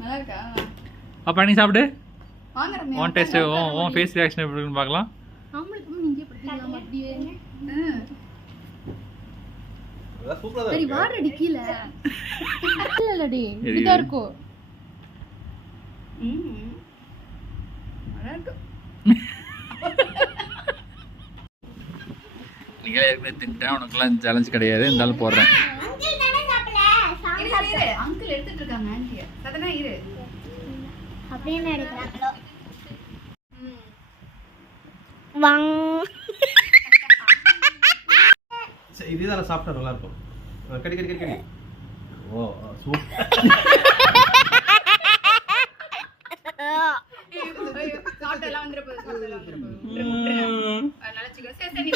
நல்லா இருக்கா? அப்பா நீ சாப்பிடு. வாங்குறேன். ஒன் டேஸ்ட் உன் ஃபேஸ் ரியாக்ஷன் எப்படி இருக்குன்னு பார்க்கலாம். ஆம்பளுக்கு நீங்க படுத்திக்கலாம் அப்படியே. சூப்பரா சரி இருக்கு. வாடடி கீழ. இல்லடி. இதா இருக்கோ. நல்லா இருக்கு. நீங்களே ஏற்கனவே தின்ட்டேன், உனக்குலாம் சேலஞ்ச் கிடையாது, இருந்தாலும் போடுறேன். அங்கிள் எடுத்துட்டு இருக்காங்க ஆன்ட்டியா. சதனா இரு. அப்படியே எடுக்கறாங்களோ. வாங். சரி இதுதான் சாப்பிட்டா நல்லா இருக்கும். கடி கடி கடி கடி. ஓ சூப்பர். சாப்பிட்டலாம் வந்துற போகுது. அதனால சிக்கன் சரி